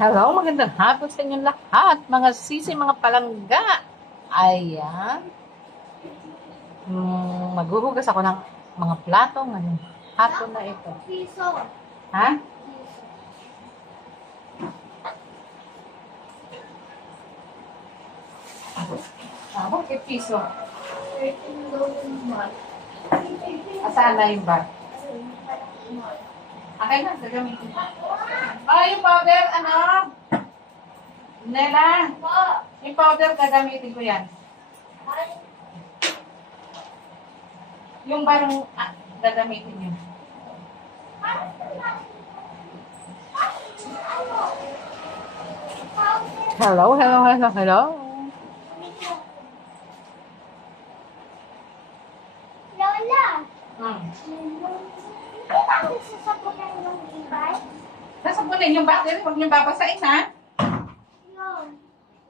Hello, magandang hapon sa inyong lahat, mga sisi, mga palangga. Ayan. Maghuhugas ako ng mga plato ngayong hapon na ito. Piso. Ha? Bakit piso? 13 daw yung mat. Asaan na yung bag? Akin na, gagamitin ko. Yung powder, ano? Nela, yung powder, gagamitin ko yan. Yung barong, gagamitin yun. Hello, hello, hello, hello. Lola! Hmm. Ay, bakit sasapunan yung ibay? Sasabunin yung battery, huwag niyong babasain, ha? Yun.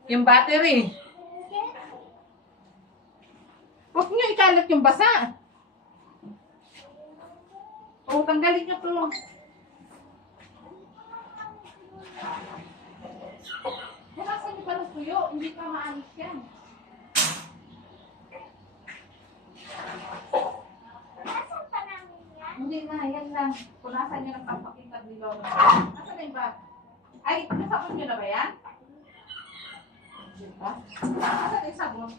Yung battery. Huwag niyo ikalat yung basa. O, tanggalin niyo to. Nakasan niyo pa ng tuyo, hindi pa maalis yan. Nasaan pa namin yan? Hindi na, yan lang. Punasan niyo ng pampakitag ni Lola. Nasaan na yung bag? Ay, nasabon niyo na ba yan? Diba? Nasaan na yung sabon?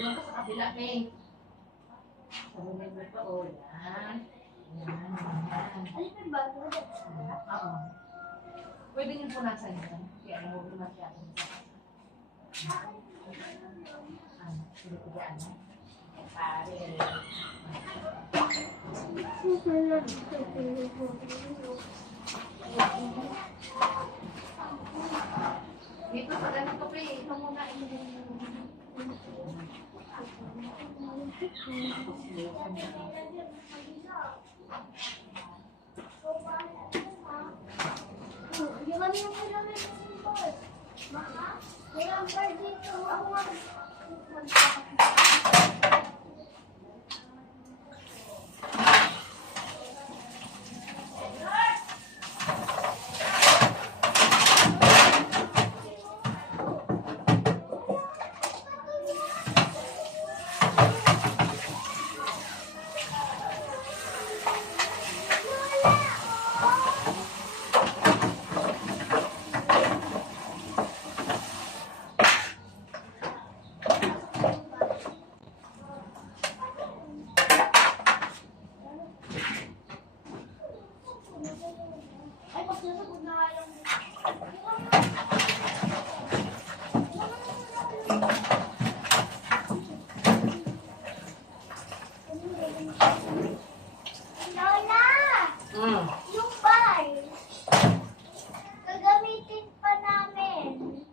Doon ka sa kabila, eh. Sabunin mo ito, o. Yan. Yan, yan. Alin yung bago? Oo. Pwede niyo punasan yan. Kaya alam mo, masyado. Pilipigaan mo. Pare. Dito sa ganito, pre. Ito muna. Hindi kami yung kailangan ng simple. Mama, may number dito. Ako ay, magsasagot na nga lang. Lola! Yung bar, gagamitin pa namin.